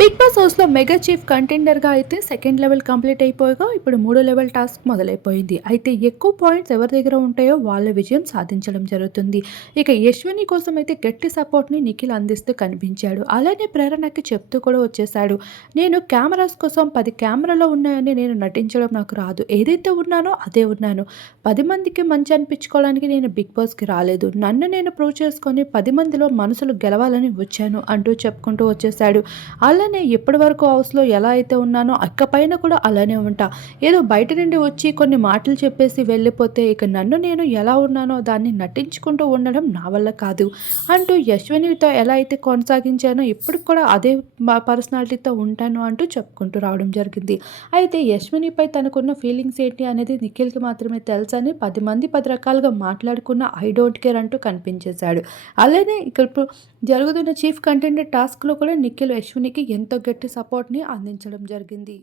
Big Boss హౌస్లో mega chief కంటెండర్గా అయితే సెకండ్ లెవెల్ కంప్లీట్ అయిపోయాక ఇప్పుడు మూడో లెవెల్ టాస్క్ మొదలైపోయింది. అయితే ఎక్కువ పాయింట్స్ ఎవరి దగ్గర ఉంటాయో వాళ్ళ విజయం సాధించడం జరుగుతుంది. ఇక యశ్విని కోసం అయితే గట్టి సపోర్ట్ని నిఖిల్ అందిస్తూ కనిపించాడు. అలానే ప్రేరణకి చెప్తూ కూడా వచ్చేసాడు నేను కెమెరాస్ కోసం పది కెమెరాలో ఉన్నాయని నేను నటించడం నాకు రాదు. ఏదైతే ఉన్నానో అదే ఉన్నాను. పది మందికి మంచి అనిపించుకోవడానికి నేను బిగ్ బాస్కి రాలేదు. నన్ను నేను ప్రూవ్ చేసుకొని పది మందిలో మనసులు గెలవాలని వచ్చాను అంటూ చెప్పుకుంటూ వచ్చేసాడు అలానే ఎప్పటి వరకు హౌస్లో ఎలా అయితే ఉన్నానో అక్క పైన కూడా అలానే ఉంటా. ఏదో బయట నుండి వచ్చి కొన్ని మాటలు చెప్పేసి వెళ్ళిపోతే ఇక నన్ను నేను ఎలా ఉన్నానో దాన్ని నటించుకుంటూ ఉండడం నా వల్ల కాదు. అంటూ యశ్వినితో ఎలా అయితే కొనసాగించానో ఇప్పటికి కూడా అదే పర్సనాలిటీతో ఉంటాను అంటూ చెప్పుకుంటూ రావడం జరిగింది. అయితే యశ్వినిపై తనకున్న ఫీలింగ్స్ ఏంటి అనేది నిఖిల్కి మాత్రమే తెలుసని పది మంది పది రకాలుగా మాట్లాడుకున్న ఐ డోంట్ కేర్ అంటూ కనిపించేశాడు. అలానే ఇక్కడ ఇప్పుడు జరుగుతున్న చీఫ్ కంటెంట్ టాస్క్లో కూడా నిఖిల్ యశ్వినికి ఎంతో గట్టి సపోర్ట్ని అందించడం జరిగింది.